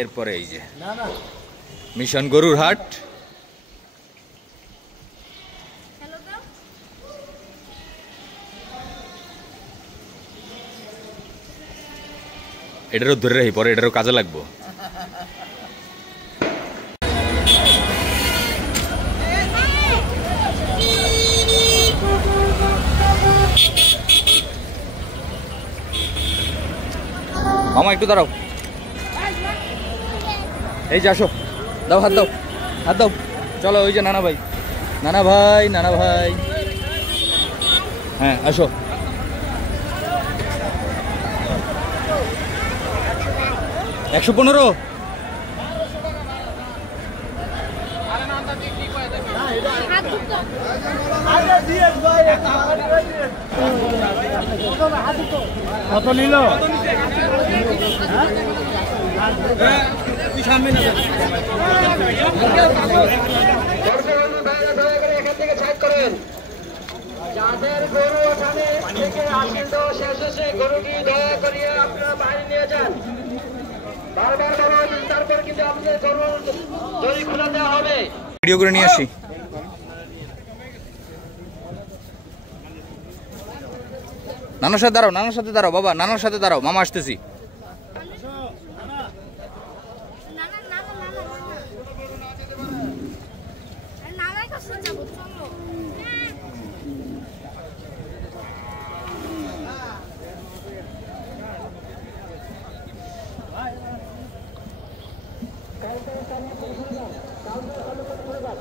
এরপরে এই যে মিশন গরুর হাট। এটারও ধরে রাখি, পরে এটারও কাজে লাগবো। মামা একটু দাঁড়াও, এই যে আসো, দাও হাত দাও, হাত দাও, চলো। ওই যে নানা ভাই, নানা ভাই, নানা ভাই, হ্যাঁ আসো। একশো 15। কত নিল? যাদের গরু ওখানে থেকে আসেন তো শেষ হচ্ছে, গরুটি দয়া করিয়ে আপনারা বাইরে নিয়ে যান। বারবার বলা হচ্ছে, তারপর কিন্তু আপনাদের গরুর দড়ি খুলে দেওয়া হবে। ভিডিও করে নিয়ে আসি। নানার সাথে দাঁড়াও, নানার সাথে দাঁড়াও বাবা, নানার সাথে দাঁড়াও, মামা আসতেছি। কাউন্টারের সামনে পৌঁছে যান, কাউন্টার চালু করে যান।